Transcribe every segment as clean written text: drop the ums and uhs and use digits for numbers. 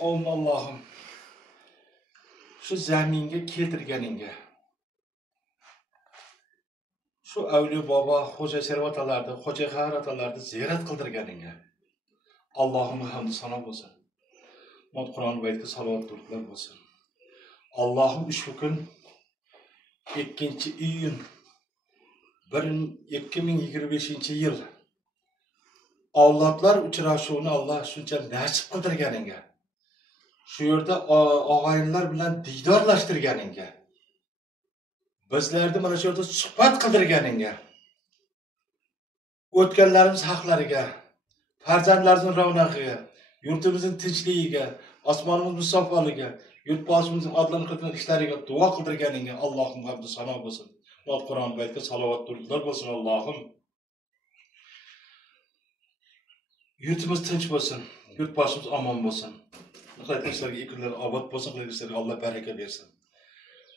Allah'ım, şu zemine keltirganingga, şu Avliyo Bobo, Xo'ja Servat atalarni, Xo'ja Qahar atalarni ziyorat qildirganingga Allohimga hamd sano bo'lsin. Qur'on va oyatga salovat durudlar bo'lsin. Allohim ushbu kun 2-iyun 2025-yil avlodlar uchrashuvini Alloh shuncha nasib qildirganingga, shu yerda og'ayinlar bilan diydorlashtirganingga, bizlarni mana shu yerda suhbat qildirganingga, o'tganlarimiz haqlariga, farzandlarimizning ravnaqiga, yurtimizning tinchligiga, osmonimiz musaffoligiga, yurtboshimizning odamlar qilgan ishlariga duo qildirganingga Allohim hamd sano bo'lsin. Qur'on va oyatga salovat durudlar bo'lsin. Allohim yurtimiz tinch bo'lsin, yurtboshimiz omon bo'lsin. Qiladiganlarga ekinlar obod bo'lsin, qiladiganlarga Alloh baraka bersin.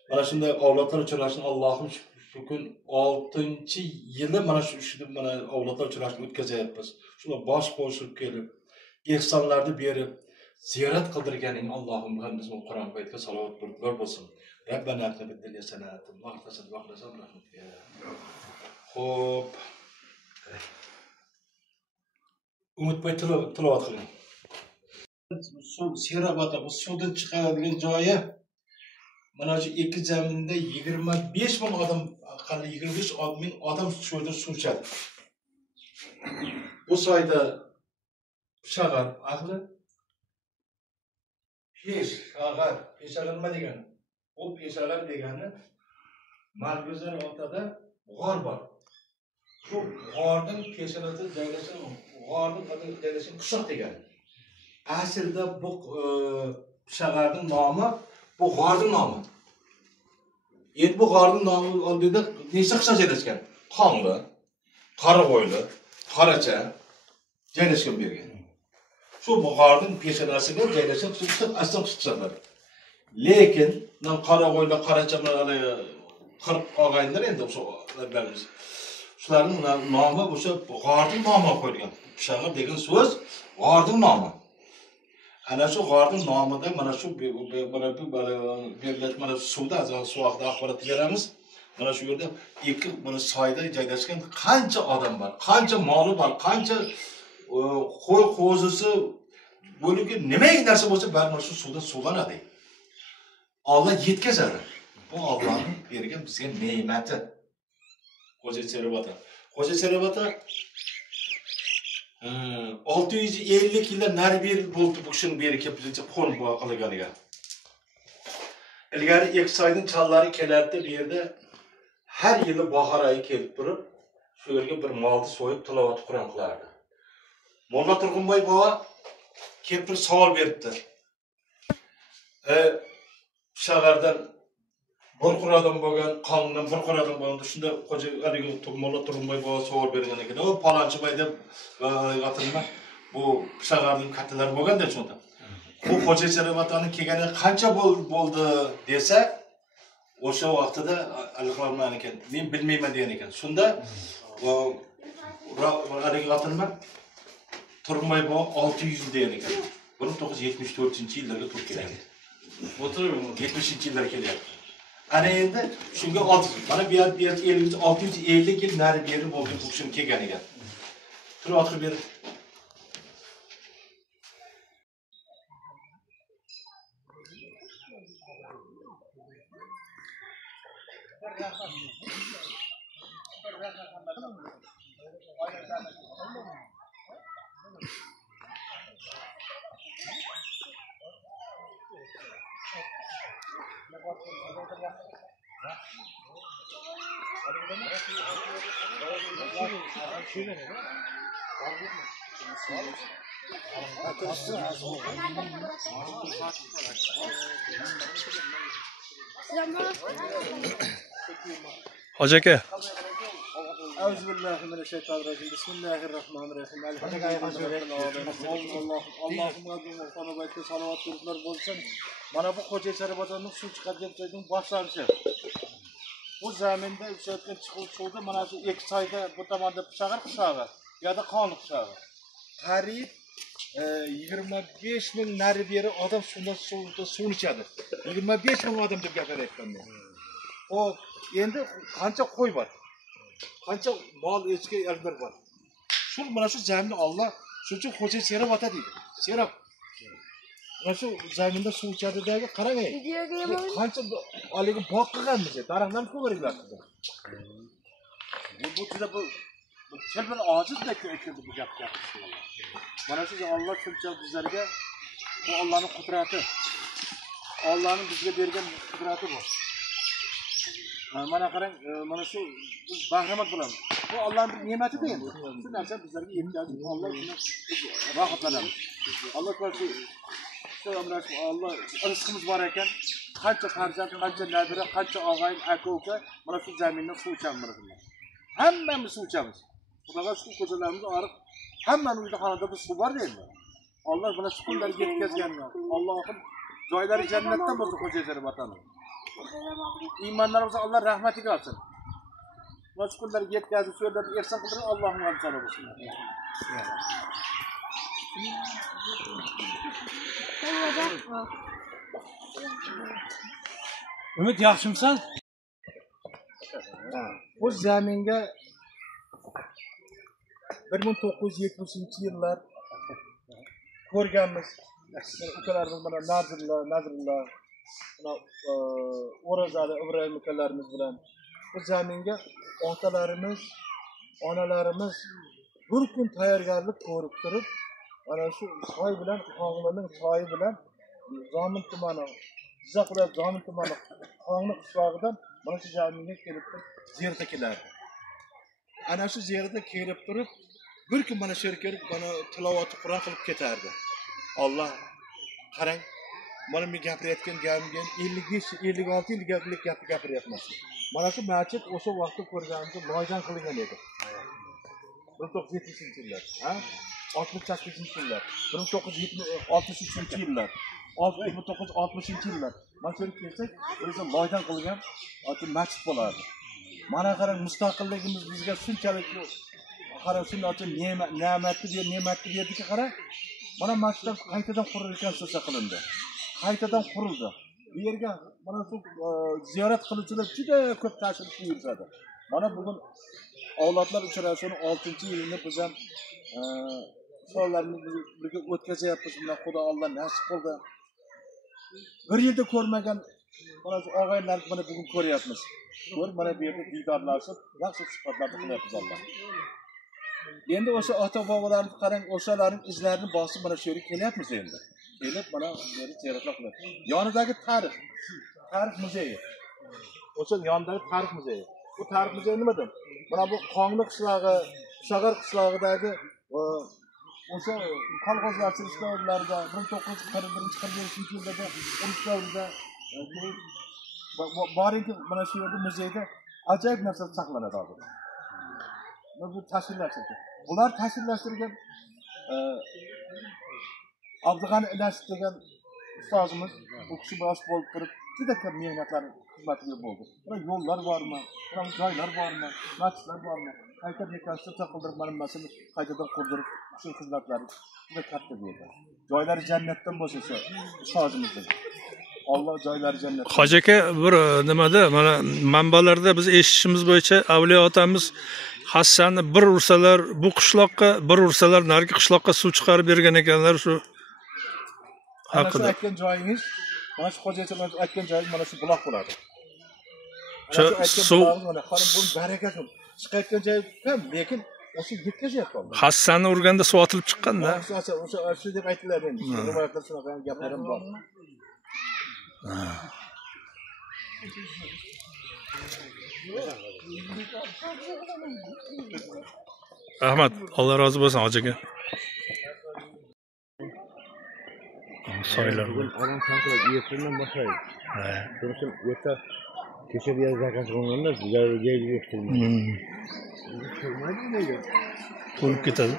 Mana shunday avlodlar uchrashuvini Allohim shu kun 6-yili mana shu mana avlodlar uchrashuvini o'tkazyapmiz. Shuna bosh qo'shib kelib, ehsonlarni berib, ziyorat qildirganing Allohim hamd Qur'on va oyatga salovat durudlar bo'lsin. Rabbana atina fid dunya hasanatan va fil oxirati hasanatan. Xo'p. Unutmay tilovat qiling. Suv Serobada, bu suvdan chiqadigan joyi mana shu ikki zaminda 25 ming odam, qanday 25 ming odam shu yerda suv ichadi. Bu soyda shag'ar, ahli peshag'ar nima degani? Bu peshag'ar degani Marg'uzar o'rtada g'or bor. Shu g'orning peshag'arida joylashgan qishloq degani. Aslida bu shag'arning nomi, bu g'orning nomi. Endi bu g'orning nomi oldida nechta qishloq joylashgan? Qonli, Qoraqo'yli, Qoracha joylashgan bergan. Shu g'orning peshag'arasiga joylashgan asl qishloqlar. Lekin Qoraqo'yli, Qoracha mana 40 og'ayinlar endi o'shalarimiz. Shularning nomi o'sha g'orning nomi qo'yilgan. Shag'ar degan so'z g'orning nomi. Ana shu g'orning nomida mana shu mana suvda suvoqda axborot beramiz. Mana shu yerda ikki mana soyda joylashgan qancha odam bor, qancha moli bor, qancha qo'y qo'zisi bo'lgan nimaga narsa bo'lsa barcha shu suvda suvlanadi. Alloh yetkazadi. Bu Allohning bergan bizga ne'mati. Xo'ja Serobada 650 yillar nari beri bo'ldi bu kishining beri kelib bizga qo'nib qilganiga. Ilgari Eksoyning challari kelardi bu yerda har yili bahor oyi kelib turib, shu yerga bir molni so'yib tilovat Qur'on qilardi. Molla Turg'unboy bobo kelib bir savol beribdi. Shag'ardan bir quradan bo'lgan, qonundan bir quradan bo'lgan, shunda Xo'ja haligi Molla Turg'unboy bobo savol bergan ekan. O palonchi boy deb atilma bu shag'arning kattalari bo'lganda shunda. Bu Xo'ja Serobataning kelganiga qancha bo'ldi desa, o'sha vaqtida alqolman ekan. Men bilmayman degan ekan. Shunda haligi atilma Turg'unboy bobo 600 degan ekan. 1974-yillarga to'g'ri keladi. 70-yillarga kelyapti. Ana endi shunga mana bu yer 650 yil nari beri bo'lgan bu kishini kelgan ekan. Tur atqib ber. Hoca aka. Euzubillahimineşşeytanirracim. Bismillahirrahmanirrahim. Allah'ım salavat durumlar bolsun. Mana bu Koca Çarabazan'ın su çıkartacak joyning boshlanishi. Bu zaminde o'sayotgan chiquvda mana shu 2 soyda bu tomonda Pishag'ir qishlog'i, bu yerda Qonli qishlog'i. Qariyb 25 ming nari beri odam suvda suv ichadi. 25 ming odam deb gapiryapman men. Hop, endi qancha qo'y bor? Qancha mol echki elbir bor? Shul mana shu zaminni Alloh shuning Xo'ja Serab ota deydi. Serab. Mana shu zaminda suv ichadidagi qarang. Qancha haligi boq qilganmiz, daraxtlarni ko'ringlar. Bu juda bu kelbir ojizdek ekan bu gap gapirishlar. Mana shu Alloh shuncha bizlarga bu Allohning qudrati. Allohning bizga bergan qudrati bu. Mana qarang, mana shu biz bahramand bo'lamiz. Bu Allohning ne'mati endi. Shu narsa bizlarga yetkazib, Alloh shuni rohatlanamiz. Alloh ko'rsin. Allah rizqimiz bor ekan, qancha farzand, qancha nabira, qancha og'ayin, aka-uka mana shu zamindan suv ichamiz. Hammamiz suv ichamiz. Xudoga shukur ko'chalarimiz oriq, hammaning uyida xonada bu suv bor endi. Alloh mana shu kunlarga yetkazgan. Allohim joylari jannatdan bo'lsin Xo'ja Serab otani. İmanlarımıza Allah rahmetiga olsin. Mana shu kunlarga yetkazib, shu yerlarni ehson qildirib Allohning hamdini bo'lsin. Ümit yaxshimisan? Bu zaminga 1970-yillar ko'rganmiz. Ukalarimiz mana Nazrullah, O'razali Ibrohim ukalarimiz bilan bu zaminga otalarimiz, onalarimiz bir kun tayyorgarlik ko'rib turib, mana shu soy bilan Qonlining soyi bilan Zomin tumani, Jizzax viloyati Zomin tumani Qonli qishlog'idan mana shu zaminga kelib ziyoratga kelardi. Ana shu ziyoratga kelib turib, bir kun mana shu yerga kelib, mana tilovat Qur'on qilib ketardi. Alloh qarang, mana men gapirayotgan gapimga 55-56 yil gapiryapman. Mana shu masjid o'sha vaqtda ko'rganimda loydan qilingan edi. 1970-yillar, ha? 68-yillar, 1963-yillar, 1960-yillar. Mana shu kelsak, o'sha loydan qilgan masjid bo'lardi. Mana qarang, mustaqilligimiz bizga shunchalik qarang, shunday ne'matni berdiki qarang. Mana masjidlar qaytadan qurilgan so'sa qilindi. Qaytadan qurildi. Bu yerga mana shu ziyorat qiluvchilar juda ko'p tashrif buyuradi. Mana bugun avlodlar uchrashuvini 6-yilini biz ham sonlarni birga o'tkazyapmiz. Mana Xudo Alloh nasib qildi. Bir yilda ko'rmagan mana shu og'aylarni mana bugun ko'ryapmiz. Ko'r, mana bu yerda diydorlashib, yaxshi suhbatlarni qilyapmiz Alloh. Endi o'sha ota-bobolarimiz qarang, o'shalarning izlarini bosib mana shu yerga kelyapmiz endi. Kelib mana bu yerni ziyoratlar qilamiz. Yonidagi tarix muzeyi. O'sha yonidagi tarix muzeyi. Bu tarix muzeyi nimadir? Mana bu Qonli qishlog'i, Pishag'ir qishlog'idagi o'sha kolxozlashtirish davrlarida 1941-45-yillarda urush davrida borinki mana shu yerda muzeyda ajoyib narsa saqlanadi hozir. Bu tashkillashtirgan. Bular tashkillashtirgan Abdug'ani Ilasov degan ustozimiz bu kishi bosh bo'lib turib juda ko'p mehnatlar xizmatiga bo'ldi. Buna yo'llar bormi? Buna joylar bormi? Masjidlar bormi? Qayta rekonstruksiya qildirib mana masjidni qaytadan qurdirib shu xizmatlarni juda katta bo'ldi. Joylari jannatdan bo'lsa shu ustozimizning. Alloh joylari jannat. Hoji aka bir nimada mana manbalarda biz eshitishimiz bo'yicha Avliyo otamiz Hassani bir ursalar bu qishloqqa, bir ursalar narigi qishloqqa suv chiqarib bergan ekanlar shu Ana shu haqida. aytgan joyingiz, mana shu xo'jachilar aytgan joyingiz mana shu buloq bo'ladi. Shu suv mana xonim bu barakasi chiqayotgan joyi ham, lekin o'sha yetkazayapti Alloh. Hassani urganda suv otilib chiqqanda. O'sha deb aytiladi endi. Rivoyatlar shunaqa gaplar ham bor. Rahmat, Alloh rozi bo'lsin hojiga. Soylar. Adam kanka yerden başlayın. Ha. Sonuçta yoksa köşe bir yer zaten sonunda güzel göstermiyor. Qurib ketadi.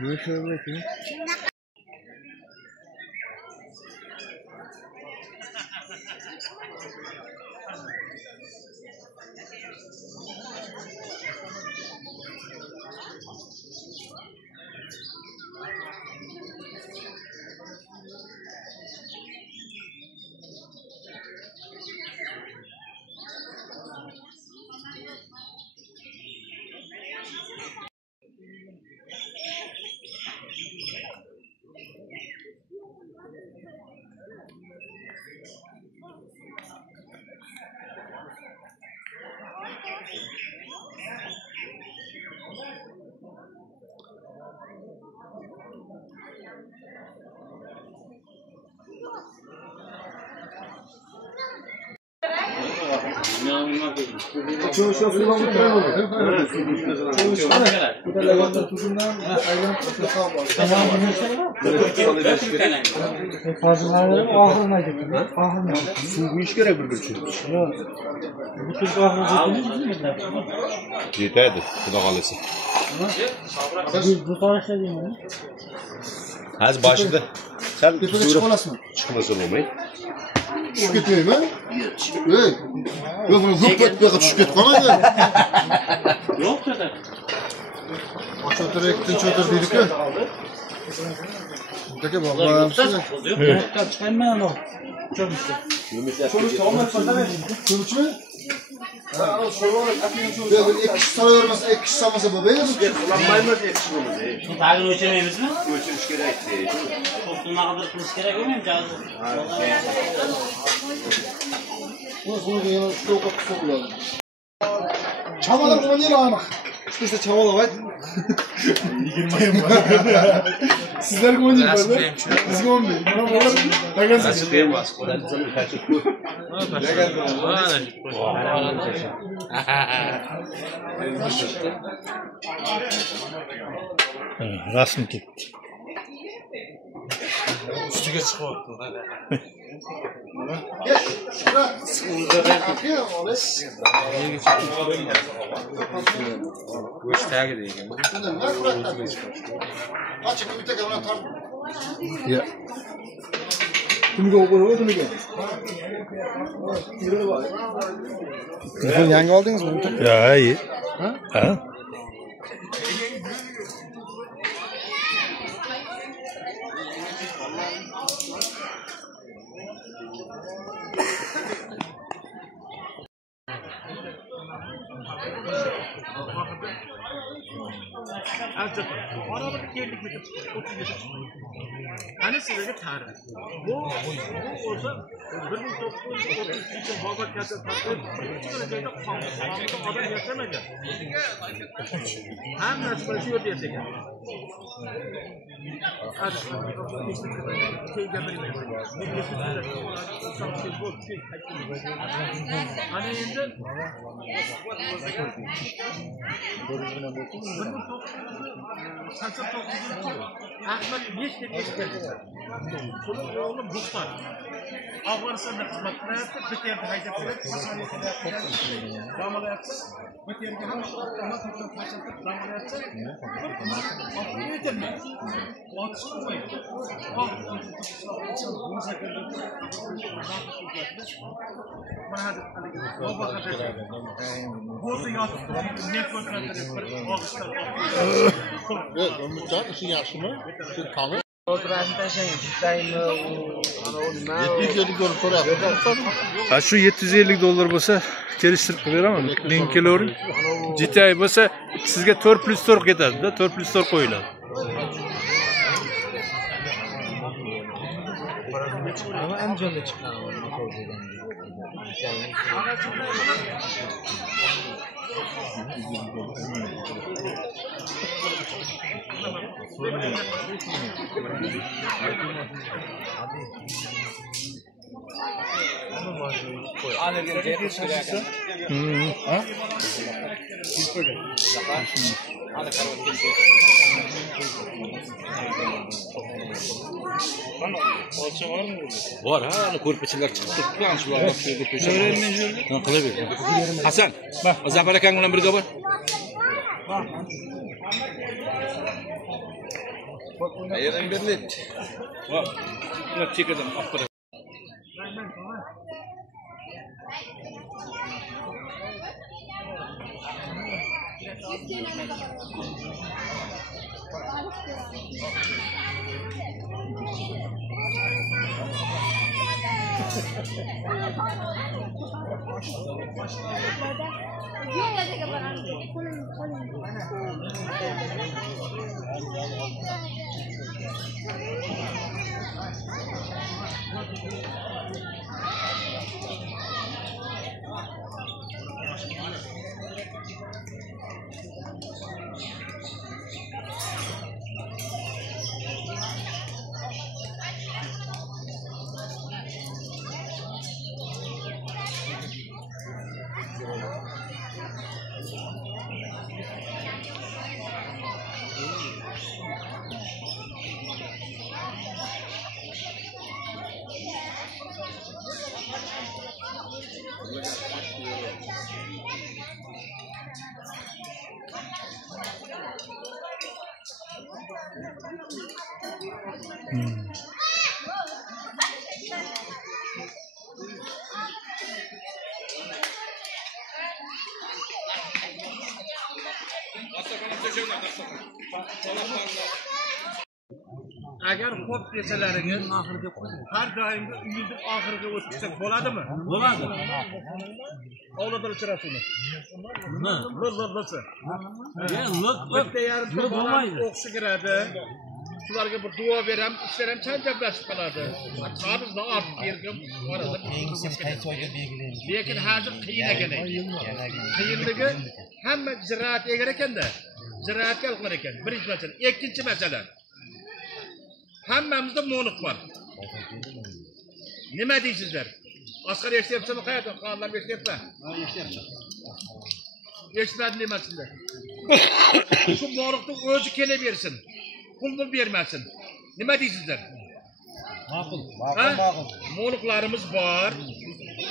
Ne söylüyorsun? Su bu iş gerek bir için. Yeterdi. Kuda kalesi. Az başında. Sen çıkmasın olmayı. Düşüp gitmeyeyim ha? Hey. Yok bunu hıp et bakıp düşüp git kalmaydı. Yok dedi. Çatır ektin çatır dedik ya. Peki bakalım size. Çıkarmayalım o. Çok işte. Sonuçta olmaz mı? Sonuç mu? Ya bir ek kişi sana vermez, ek kişi sanmasa babaya mı? Kullanmayız ekşimimizi. Şu tagini ölçemeyiz mi? Ölçülüş gerekti. Topluğuna kadar kılıç gerek olmuyor mu cazı? Bunu yana şu kadar kısa bulalım. Çamalar buna değil ama. İşte çamalar var. Yigirmayım var. Sizler mi oynayın böyle? Biz mi oynayın? Bana olur. Ne gelsin? Nasıl diyemez? Oradan sonra kaçıp koy. Ne gelsin? Rasm ketdi. Üstüge chiqyapti. Gel. Şurada. Akıyor oğlum. Go'sht tagida ekan. Açık bir tek hemen tar. Ya. Kimga o'qirib o'timiga? Telefon yangi oldingizmi? Ya, iyi. Ha? Ana sizlarga tarix. Bu o'zi 1933 Bobokatda taqdim odam yashamagan. Hammasi shu yerda yashagan. Ana endi Ahmet Yeş deb eshitganlar. Shuni o'g'li Buxtor. Afg'onistonda xizmat qilyapti, bitta yerda haydab keladi, Qo'shonga kelyapti. Damalayapti. Bitta yerga ham to'xtab tashlatib damalayapti. Yetilmaydi. Otish qilmaydi. Umidjon ishing yaxshimi? Siz qani? Fotoğrafını taşıyın. Tutayım. Yetkilik ko'rib so'rayapman. Ha shu 750 dollar bo'lsa, kelishtirib beraman. Linklavering. GTI bo'lsa, sizga 4+4 ketadi-da, 4+4 qo'yiladi. Ama Andijonda chiqqan Var ha, hani ko'rpachalar chiqib turibdi, ana shularni shuga to'shab. Qilaver. Hasan, Zafar akang bilan birga bor. Qayerdan berilyapti? Voh, ular chekadan olib qo'yadi. Agar xo'p desalaringiz har doim uyingiz oxiriga o'tkazsak bo'ladimi? Bo'ladi. Ovlada uchrashuvni. Nima? Bo'lsa. Bitta yarimta bo'lmaydi. O'qishga kiradi. Shularga bir duo beram, ishlar ham chanjablashib qoladi. Qarzni ortib bergan boradi. Lekin hozir qiyin ekan. Qiyinligi hamma ziraat egar ekanda. Ziraatga qilar ekan. Birinchi masala, ikkinchi masala. Hammamizda mo'liq bor. Nima deysizlar? Asqar eshityapsizmi qayerdan? Qonlar eshityapman. Ha, eshityapman. Eshitmadim demasizlar. Shu mo'liqni o'zi kelaversin. Pul bermasin. Nima deysizlar? Ma'qul. Ma'qul. Mo'liqlarimiz bor.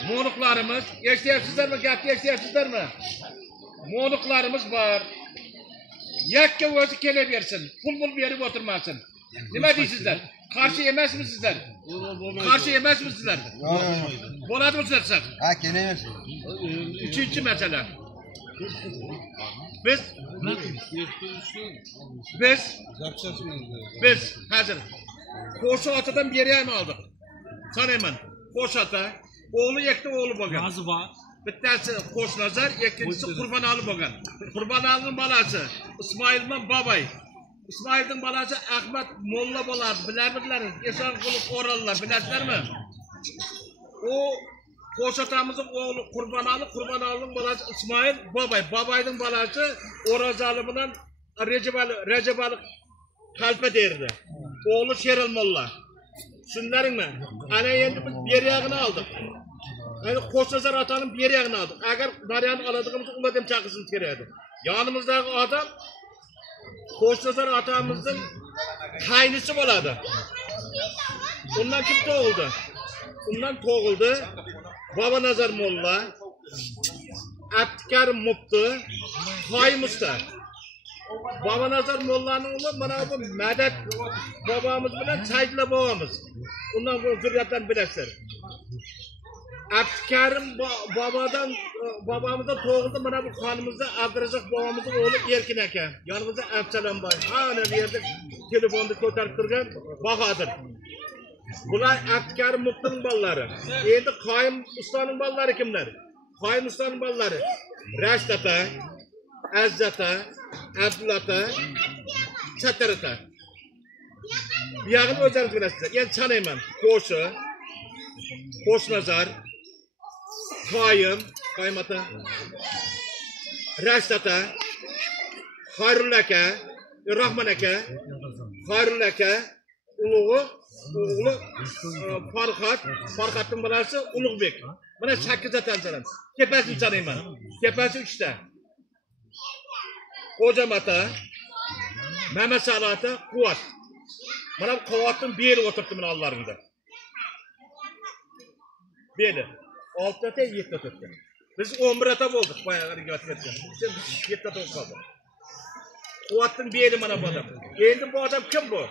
Mo'liqlarimiz eshityapsizlarmi? Gapni eshityapsizlarmi? Mo'liqlarimiz bor. Yakka o'zi kelaversin. Pul berib o'tirmasin. Nima deysizlar? Qarshi emasmisizlar? Qarshi emasmisizlar? Bo'ladimi sizlar? Ha, kelaversin. Uchinchi masala. Biz hozir qo'sha otadan berayam oldik. Sanayman. Qo'sha ota, o'g'li ikkita o'g'li bo'lgan. Bittasi Qo'shnazar, ikkinchisi Qurbonali bo'lgan. Qurbonalining bolasi Ismoilman Bobay. İsmail'in balası Ahmet Molla Bolar, bilarmidlaringiz? Esonqulov O'rollar, bilasizlarmi? O Qo'shatamizning o'g'li Qurbonali, Qurbonalining balasi Ismoil Bobay, Bobayning balasi O'rozali bilan Rajabali Qalpa derdi. O'g'li Sheril Molla. Tushunlaringmi? Ana endi biz beriyag'ini oldik. Yani Qo'shnazar otaning beriyag'ini oldik. Agar Maryamni oladiganimizda ular ham chaqirishimiz kerak edi. Yonimizdagi odam Qo'shnazar otamizning qaynisi bo'ladi. Undan kim tug'ildi? Undan tug'ildi Bobonazar Molla, Abdikarim Mufti, Toy Musta. Babanazar Molla'nın oğlu bana bu Medet babamız bilen Çaycıla babamız. Ondan bu zürriyetten bilesler. Abdülkerim babamızdan doğuldu bana bu kanımızda Abdülrazak babamızın oğlu Erkin aka. Yanımızda Abdülselam var. Hani bir yerde telefonda kotarıp durgan Bahadır. Bunlar Abdülkerim Muhtar'ın balları. Endi Kayım Usta'nın balları kimler? Kayım Usta'nın balları. Raşit ata, Aziz ata, Abdullah ata, Çattar ata. Bir yağını özleriniz bilesizler. Yani tanıyman. Koşnazar, Kayım ata, Raşit ata, Hayrul aka, Rahman aka, Hayrul aka, oğlu Farhat'ın balası Ulug'bek. Bana 8 atan sanırım. Tepesini tanıyman. Tepesi 3'te. Kocam ata, Mehmet Sağlı ata, Kuvat. Bana bu Kuvat'ın bir yeri oturttu bana Allah'ında. Beni. 6 ata 7 ata. Biz 11 ata olduk bayağı rigat etken. Şimdi 7 ata oldu. Kuvat'ın bir yeri bana bu adam. Endi bu adam kim bu?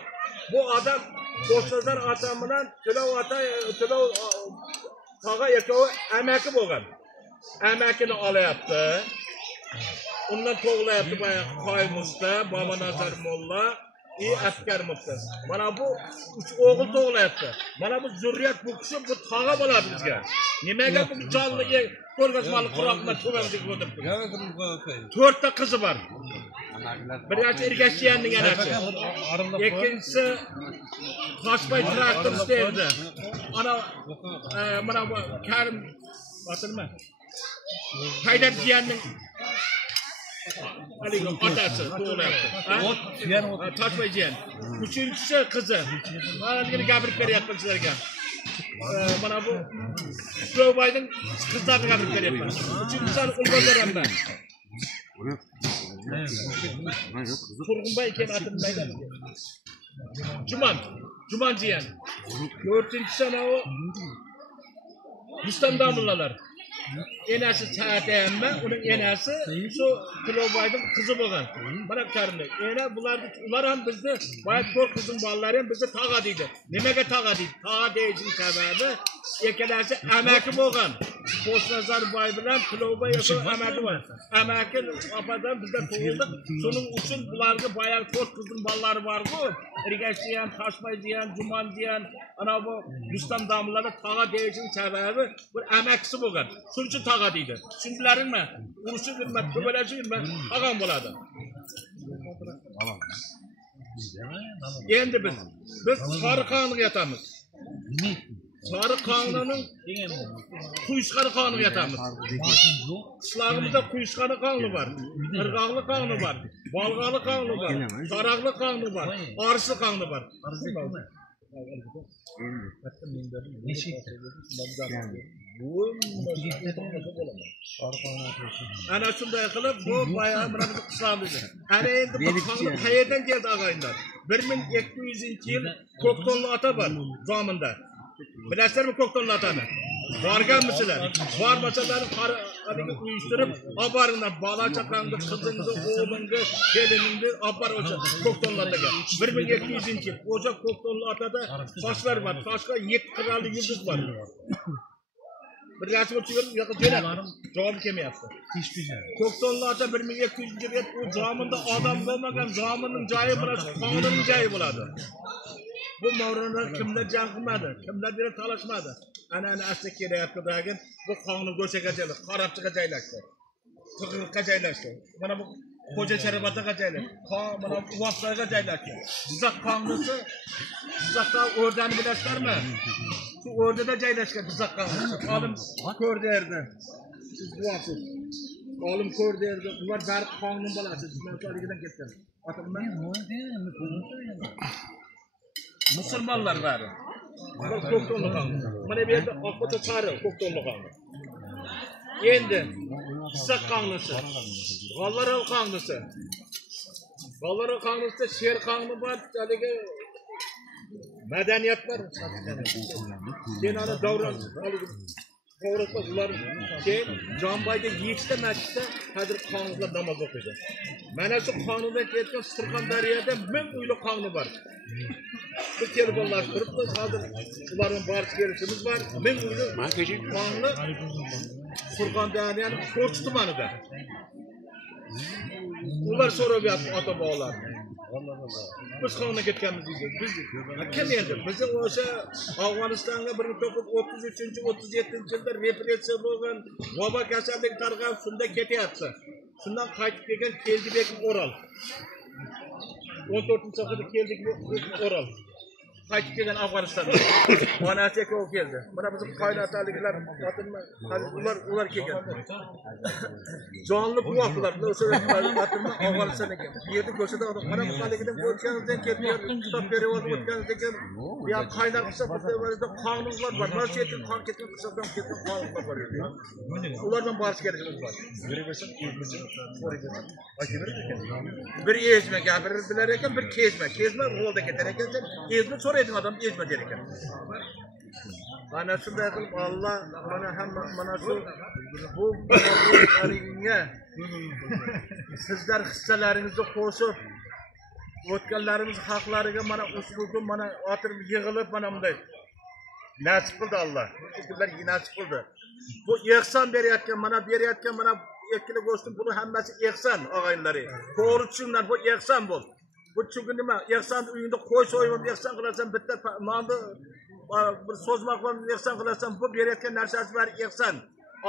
Bu adam Koçsuzlar atamından Tülov ata, Tülov tağa yakıvı emekli bolgan. Emekini alayaptı. Ondan toğlayaptı bayağı Kayım Usta, Babanazar Molla, Asker Muhtar. Bana bu 3 oğul toğlayaptı. Bana bu zürriyet bu kişi bu tağa boladı bizge. Nimeğe bu canlı ko'rgazmali Qur'onda to'g'andik o'tiribdi. 4 ta qizi bor. Birinchi ergashiyanning anasi. Ikkinchisi Toshbay traktor ishlaydi. Mana bu Karim otilma. Haydar jiyanning haligi otasi to'g'layapti. Toshbay jiyan. Uchinchisi qizi. Mana gapirib beryapman sizlarga. Mana bu Tövbay'ın kızlarını gapirib beryapman. Uchinchisi Ulg'ondaram ben. Turg'unbay ekan atini maydan. Juman jiyan. 4-chi anavi Rustam domlalar. Enasi Çağatay'ımma, onun enasi şu Tövbay'ın kızı bo'lgan. Mana Karimbek. Ena ular ham bizni bayat ko'r qizning bolalari ham bizni tağa deydi. Nimaga tağa deydi? Tağa deyishning sababi ikkalasi amaki bo'lgan. Qo'shnazar boy bilan Tövbay amaki bor. Amaki opadan bizda tug'ildik. Shuning uchun bularga bayat ko'r qizning bolalari bor-ku. Ergashiyan, Toshbayjiyan, Jumanjiyan, ana bu Rustam domlalar tağa deyishning sababi bir amakisi bo'lgan. Shuning uchun tağa deydi. Tushundilaringmi? Urushib yurma, ko'balashib yurma, tag'am bo'ladi. Endi biz Sariq qonunga yatamiz. Sariq qonunining Quyishqani qonuniga yatamiz. Qishlog'imizda Quyishqani qonuni bor, Irg'oqli qonuni bor, Bolg'oli qonuni bor, Sarog'li qonuni bor, Orishli qonuni bor. Ana shunday qilib bu bayağı mana bu qishlog'imiz. Ana endi bu qonun qayerdan keldi og'aylar? 1200-yil Ko'ktonli ota bor zominda. Bilasizlarmi Ko'ktonli otani? Borganmisizlar? Bormasalar haligi uyushtirib, oboringlar bola chaqangni, qizingni, o'g'lingni, keliningni opar o'sha Ko'ktonli otaga. 1200-yil o'sha Ko'ktonli otada toshlar bor. Toshga 7 qirrali yulduz bor. Bir rasm o'tib yo'q jo'nab. Javob kelmayapti. Ko'ktonli ota 1200-yil u zominda odam bo'lmagan, zominning joyi bo'ladi, qonunning joyi bo'ladi. Bu mavronlar kimlar jang qilmadi, kimlar bilan talashmadi. Ana asli kelayapti bu qonun go'shaga joylashdi, qarabchiga joylashdi, tig'liqqa joylashdi. Mana bu Xo'ja Sharobataga joylashdi, mana bu Uvaqlarga joylashdi. Jizzax qonunisi, Jizzaxda o'rdani bilasizlarmi? Shu o'rdada joylashgan Jizzax qonunisi. Olim ko'rdi yerda. Siz guvohsiz. Olim ko'rdi yerda. Ular bari qonun bolasi, Jizzaxligidan ketgan. Otimman. Musulmonlar bari. Ko'ktonli qonun. Mana bu yerda oqota chari Ko'ktonli qonun. Endi Jizzax qonunisi, G'allarol qonunisi. G'allarol qonunisida she'r qonuni bor, haligi madaniyat bor. Sen ana davron To'g'ri ular keyin Jonboyda 7 ta masjidda hozir qonunlar namoz o'qiydi. Mana shu qonundan ketgan Surxondaryoda 1000 uyli qonun bor. Bu telefonlar turibdi, hozir ularning barcha kelishimiz bor. 1000 uyli qonunni Surxondaryoning Qo'rchi tumanida. Ular so'rayapti ota-bobolar. Biz qonunga ketganmiz. Biz kim endi? Bizni o'sha Afg'onistonga 1933-37-yilda repressiya bo'lgan, vabo kasallik tarqab, shunda ketyapti. Shundan qaytib kelgan Keldibek O'ral. 14-safhada keldik O'ral. Qaytib kelgan Afg'onistonga. Onasi ekov keldi. Mana bizim qaynataliklar, ular kelgan. Jonli guvohlar, o'sha xotinlar Afg'onistonga keldi. Bu yerda ko'rsatib, mana bulardan o'tgandan kelgan, kitob berib o'tgandan keyin bu ham qaynar hisob qilib qonunlar bor. Mana shu yerda qon ketgan hisobdan ketgan qonunlar bor. Ulardan borish kerakimiz bor. Bir ezma gapirib bilar ekan, bir kezma rolda ketar ekan, ezma so'raydi adam ezma der ekan. Mana shunday qilib Alloh mana shu bu aringa sizlar hissalaringizni qo'shib o'tganlarimiz haqlariga mana ushbu mana o'tirib yig'ilib mana bunday nasib qildi Alloh. Shukrlar nasib qildi. Bu ehson berayotgan mana ikkili go'shtim buni hammasi ehson og'ayinlari. To'g'ri tushunlar, bu ehson bo'l. Bu çünkü nima? Ehson uyingda qo'y so'yib ehson qilasan, bitta manda bir so'zmoq bilan ehson qilasan, bu berayotgan narsasi bor ehson.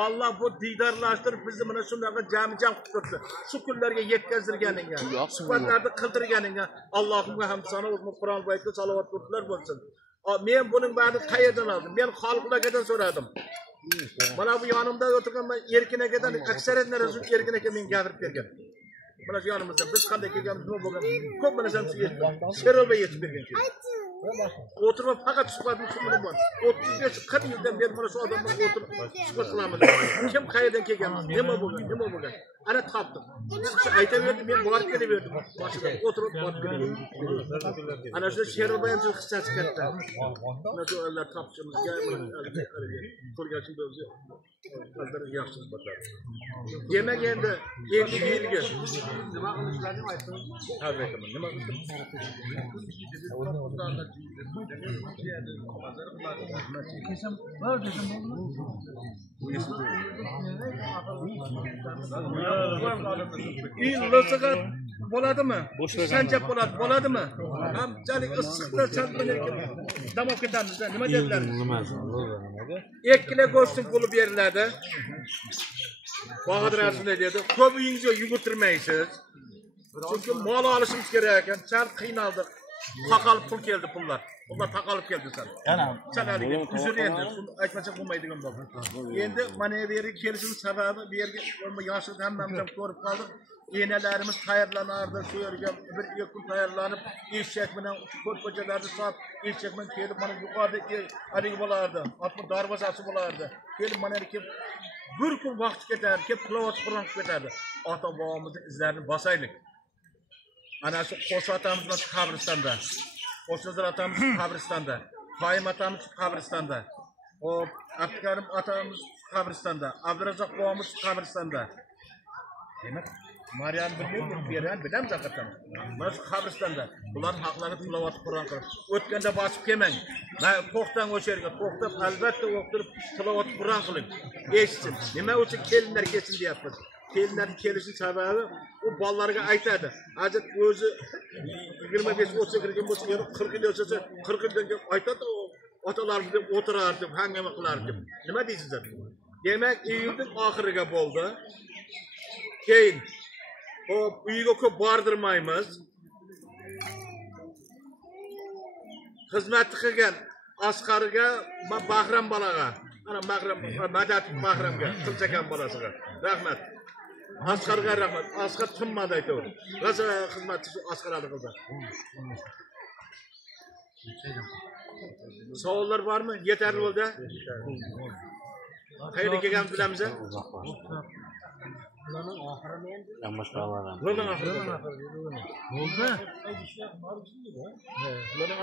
Allah bu diydarlashtirib bizni mana shunaqa jam qilib turibdi. Shu kunlarga yetkazdirganingga, suhbatlarni qildirganingga Allohimga hamd sano o'zim Qur'on baytga salovat qiliblar bo'lsin. Men buning barini qayerdan oldim? Men xalqlardan so'radim. Mana bu yonimda o'tirgan Erkin akadan aksariyat narsa Erkin aka menga gapirib bergan. Mana shu yonimizda biz qanday kelganimiz nima bo'lgan? Ko'p narsani Sherobay yetib bergan ekan. O'tirib faqat suhbatni qilib bor. 35-40 yildan beri mana shu odamlar o'tirib suhbat qilamiz. Kim qayerdan kelganmiz? Nima bo'lgan? Ana topdim. Siz aytaverdim, men borib kelaverdim. Boshida o'tirib borib kelaverdim. Ana shu Sherobay ham hissasi katta. Mana shu ular topishimizga qo'lgachim bo'ldi. Qadar yaxshi suhbatlar. Demak endi 50 yilga nima qilishlarini aytdim. Tabrikman. Nima İllisiga bo'ladimi? Sanchab bo'ladimi? Hamchalik issiqda sanlanarkan damab ketamiz. Nima dedilar? Ikkila go'shtin puli beriladi. Bahodir shunday dedi. Ko'p uyingizga yugurtirmaysiz. Chunki mol olishimiz kerak ekan. Sal qiynaldik. Taqalib pul keldi pullar. Ular taqalib keldi san. Sanaliga uzr endi. Aytmasa bo'lmaydigan bo'ldi. Endi mana bu yerga kelishimiz sababi bu yerga yoshlik hammamiz ham ko'rib qoldik. Enalarimiz tayyorlanardi, shu yerga bir kun tayyorlanib, eshak bilan ko'chalarni sop, eshak bilan kelib mana yuqorida haligi bo'lardi. Atma darvozasi bo'lardi. Kelib mana kelib bir kun vaqt ketar, kelib tilovat Qur'on ketardi. Ota-bobomizning izlarini bosaylik. Ana shu Qo'sh otamiz bilan qabristonda. Qo'shazor otamiz qabristonda. Qoyim otamiz qabristonda. Hop, Abdukarim otamiz qabristonda. Abdurazzoq bobomiz qabristonda. Demak, Maryam bilan zakatdan. Mana shu qabristonda ular haqlarini tilovat Qur'on qilib, o'tganda bosib kelmang. Men to'xtang o'sha yerga, to'xtab albatta o'qtirib tilovat Qur'on qiling. Eshitsin. Nima uchun kelinlar kelsin deyapmiz. Kelinlarning kelishi sababi u bolalarga aytadi. Hozir o'zi 25-30 kirgan bo'lsa, 40 yil yashasa, 40 yildan keyin aytadi, otalarimiz deb o'tirar deb, hangama qilar deb. Nima deysizlar? Demak, iyulning oxiriga bo'ldi. Keyin hop uyga ko'p bordirmaymiz. Xizmat qilgan Asqarga, Bahram bolaga, ana Madad Bahramga, Qilchakan bolasiga rahmat. Asqarga rahmat. Asqar tinmadi aytadi. G'aza xizmatchi Asqar Ali qildi. Savollar bormi? Yetarli bo'ldi. Qayerga kelganimizni bilamiz. Ben başka alalım. Bulardan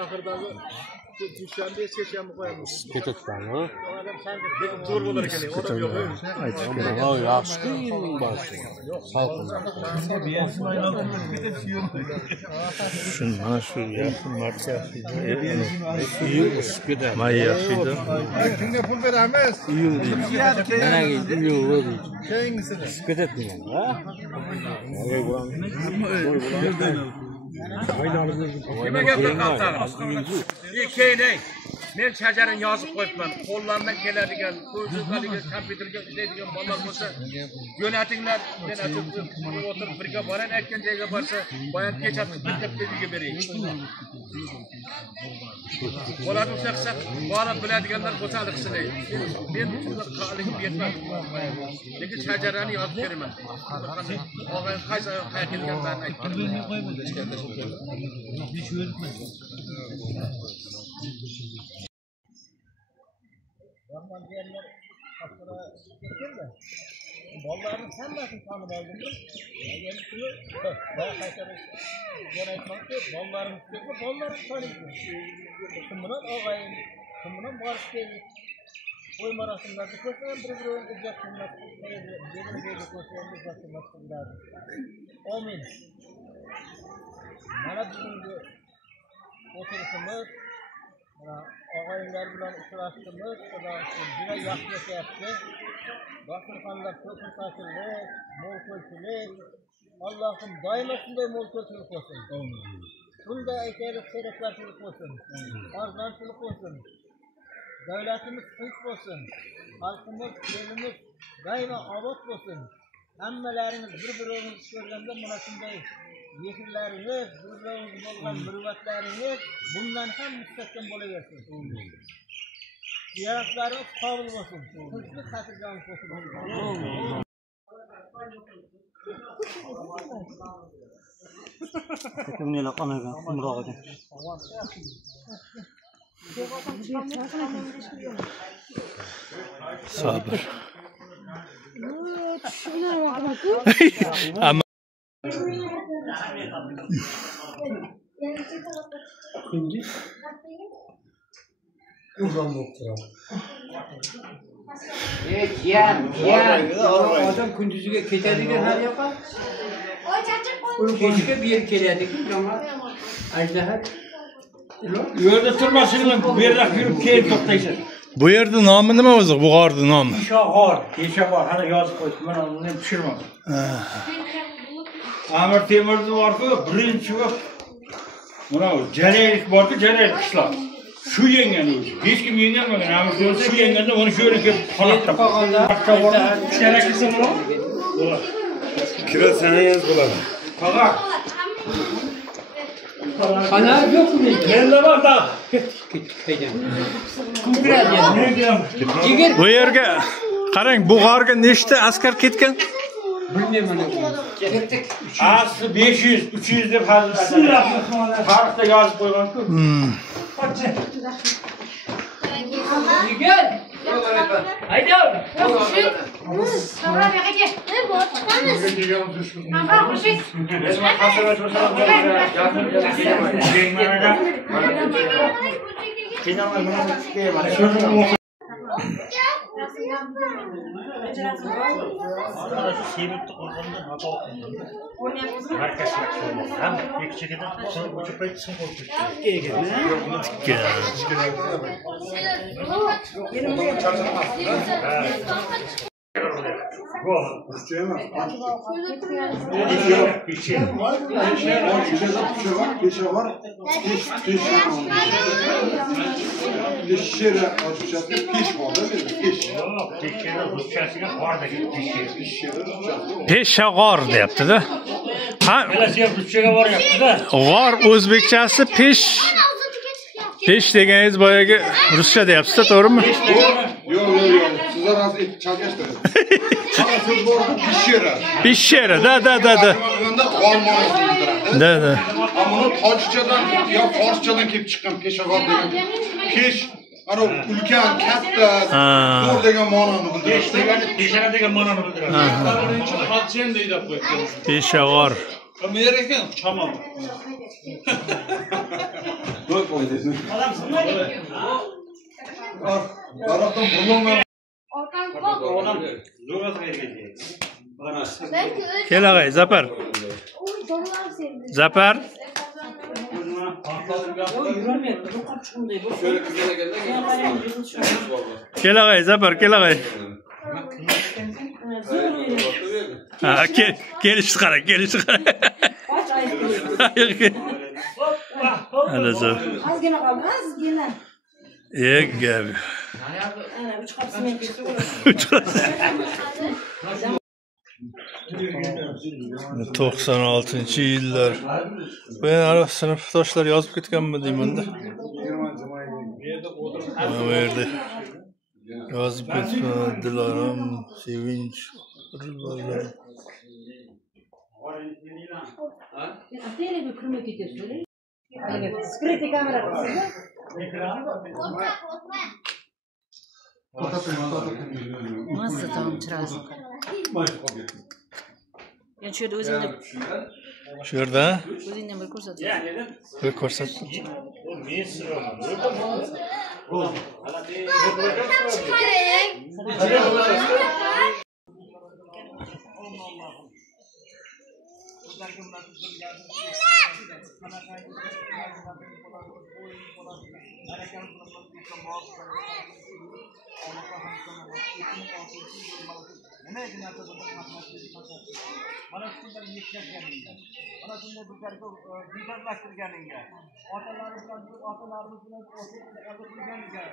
ahırdagi Dushanbe sesiyani qo'yamiz. Ketetdan mı? Zo'r bo'lar ekan, odam yo'q. O yaxshi boshi. Salqin. Shundan shu yaqin markazida İyi uskada. may yaxshiydi. Kimga pul beramiz? Mana iyul. Keyingisini. Uskada degan, ha? Nimaga bir qaltamiz? Keyin men shajarini yozib qo'yibman. Qo'llardan keladigan, ko'zlariga, kompyuterga ishlaydigan bolalar bo'lsa, jo'natinglar. Men aytib o'tirib birga boran aytgan joyga borsa, boyan kechasi bitta pulga beraylik. Bo'ladi o'xshaqsa, borib biladiganlar bo'lsa qilsin. Men qaligim yetmadi. Lekin shajarani yozib beraman. Og'ayim qaysi kelganlarni aytdim. Bolalarning hammasini tanib oldim. Yana shuni boya qaytarib jo'naytmoqchi, bolalarimiz kelsa, bolalarni taniydi. Kim bilan og'ayim, kim bilan borib keldik. To'y marosimlarda ko'rsam bir-birini izzat qilmoq, dedi ko'rsam izzat qilmoq qiladi. Amin. Mana bugungi o'tirishimiz, og'ayimlar bilan uchrashdimiz, juda yaxshi yashayapti. Dasturxonlar ko'pin tashirlik, mo'l ko'lchilik. Allohim doimo shunday mo'l ko'lchilik qilsin. Bunday aytaylik, sheriklarchilik qilsin. Farzandchilik qilsin. Davlatimiz tinch bo'lsin. Xalqimiz, elimiz doimo obod bo'lsin. Hammalaringiz bir-biringizni ko'rganda mana shunday mehrlaringiz, bir-biringiz bo'lgan muruvvatlaringiz bundan ham mustahkam bo'laversin. Yaratlarimiz qobil bo'lsin. Tinchlik xotirjam bo'lsin. Kimlar qanaqa umroq ekan? Sabır. Ama Adam kunduziga ketadigan har yoqqa. Kechga bir yer keladigan ama ajdahat. Yo'lda turmasinglar, bu yerga yurib kelib to'xtaysan. bu yerda nomi nima o'zi? Bu g'orning nomi? Peshag'or, hali yozib qo'ydim. Mana uni pishirmadim. Amir Temurning bor-ku, birinchi vaqt mana Jalalik bor-ku, Jalalik qishloq. Shu yengan o'zi. Hech kim yenganmagan. Amir Temur shu yenganda uni shu yerga qoldirib qo'ygan. Kerak desa bo'ladi. Kira sanayaz bo'ladi. Qog'oz. Ana yo'qmi? Menda bor da. Bu yerga qarang, bu g'orga nechta askar ketgan? Bilmayman. Asli 500, 300 deb hozir tarixda yozib qo'ygan-ku. Yigit. Haydar. Semitni qo'rg'onda xato qildim. Markazga tushdim. Ham bekchigida o'sha payt sim qo'yib Peshag'or deyapti-da. Ha, g'or o'zbekchasi pesh. Pesh deganingiz boyagi ruscha deyapsiz-da, to'g'rimi? Yo'q. Sizlar hozir chalkashtirasiz. Siz borib pishira. Pishira, da. Da. Ammo tojikchadan yo forschadan kelib chiqqan peshag'or degan pesh Ana ulkan, katta, zo'r degan ma'noni bildiradi. Peshana degan ma'noni bildiradi. Aha. Xotin deydi deb qo'yibdi. Peshag'or. Qamer ekan, chamam. Voy qo'ydingiz. Tarafdan bulungan. Kel ag'ay, Zapar. Zapar. Kel ag'ay, Zapar, kel ag'ay. Ha, kelish qara, kelish qara. Ana zo'r. Ozgina qoldi, ozgina. Gap. Ana 3 qop sement chiqdi. 3 qop. 96-yillar. Ben ara sinfdoshlar yozib ketganmi deyman-da. Mana bu yerda yozib ketgan Diloram, Sevinch, Rillar. Atene bir kırmızı gidiyorsun. Skryty kamera. Nasıl tamam çıraz? Yani şöyle özünde. Şurada. Özünde bir korsat. Bir korsat. Mana shunday yetkazganingga, mana shunday bizlarga diydorlashtirganingga, otalarimiz bilan qilganiga,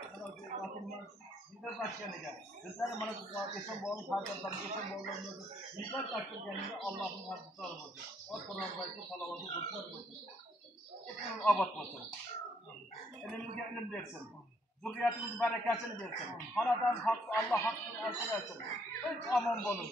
diydorlashganiga, bizlar mana shu eson bo'lib farzandlarimiz eson bo'lganimizni diydorlashtirganiga Allohning rahmatlari bo'lsin. Qur'onda salavoti bo'lsin. Obod bo'lsin. Elimizga ilm bersin. Zurriyatimiz barakasini bersin. Xonadon haqqi Alloh haqqini asrasin. Hech omon bo'lin.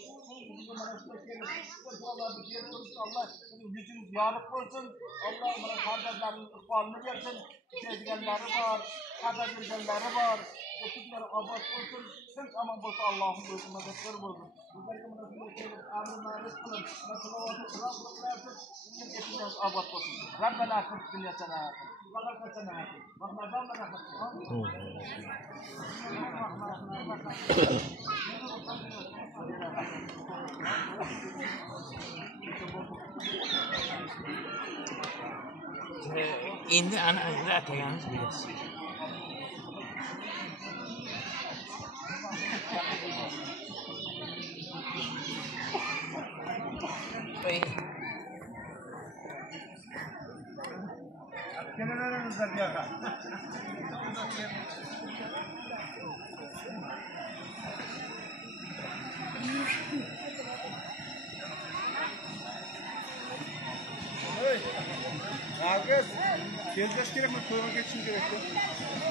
Allah yüzünüz yarık olsun. Allah bana farzandlarının iqbalini bersin. Sevgilenleri var, haber vergenleri var. Ötükleri abad olsun. Hech omon bo'lsa Allohning o'zi madadkor bo'lsin. Bizlarga mana shunday kelib amr ma'ruf qilib, maslahatni qiloq qilib, hechimiz obod bo'lsin. Rabbana atina fid dunya hasanatan va fil akhirati hasanatan va qina azoban Endi ana atagamiz bilasiz. Arkadaş, tezleş gerek mi? Toyuna geçsin gerekti.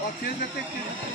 Bak tezletek tezletek.